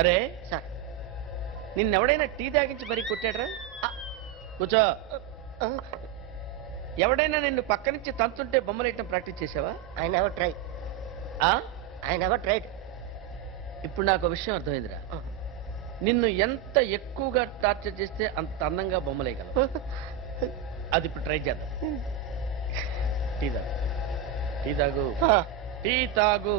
అరే sir నిన్నెవడైనా tea తాగించి మరీ కొట్టాడ్రా? కూర్చో. ఎవడైనా నిన్ను పక్క నుంచి తంతుంటే బొమ్మలేయటం ప్రాక్టీస్ చేసావా? I never try. I never tried. ఇప్పుడు నాకు విషయం అర్థమైందిరా. నిన్ను ఎంత ఎక్కువగా టార్చర్ చేస్తే అంత అందంగా బొమ్మలేయగలవు. అది ఇప్పుడు ట్రై చేద్దాం. టీ తాగు, టీ తాగు, టీ తాగు.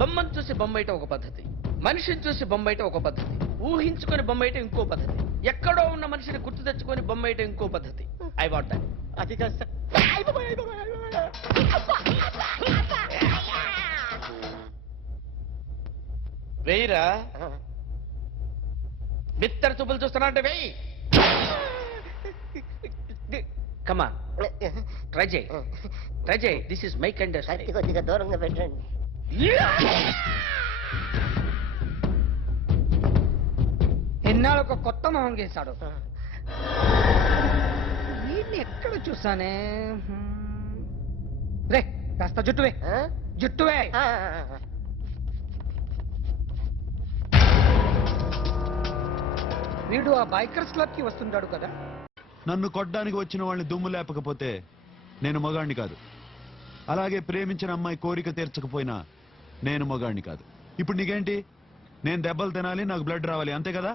బొమ్మను చూసి బొమ్మయటం ఒక పద్ధతి, మనిషిని చూసి బొమ్మయటం ఒక పద్ధతి, ఊహించుకొని బొమ్మయటం ఇంకో పద్ధతి, ఎక్కడో ఉన్న మనిషిని గుర్తు తెచ్చుకొని బొమ్మయటం ఇంకో పద్ధతి. I want that. అది కాదు సార్. వెయ్యిరా. బిత్తర చూపులు చూస్తున్నా అంటే వెయ్యి. కమా ట్రై చేయి, ట్రై చేయి. This is my kind of కత్తి కొద్దిగా దూరంగా పెట్టండి. ఎన్నాళ్ళు ఒక కొత్త మొహం గీశాడు. వీడిని ఎక్కడ చూసానే? రే కాస్త జుట్టువే, జుట్టువే. వీడు ఆ బైకర్స్ క్లబ్ కి వస్తుంటాడు కదా. నన్ను కొట్టడానికి వచ్చిన వాళ్ళని దుమ్ము లేపకపోతే నేను మగాణ్ణి కాదు. అలాగే ప్రేమించిన అమ్మాయి కోరిక తీర్చకపోయినా నేను మగాణ్ణి కాదు. ఇప్పుడు నీకేంటి? నేను దెబ్బలు తినాలి, నాకు బ్లడ్ రావాలి, అంతే కదా?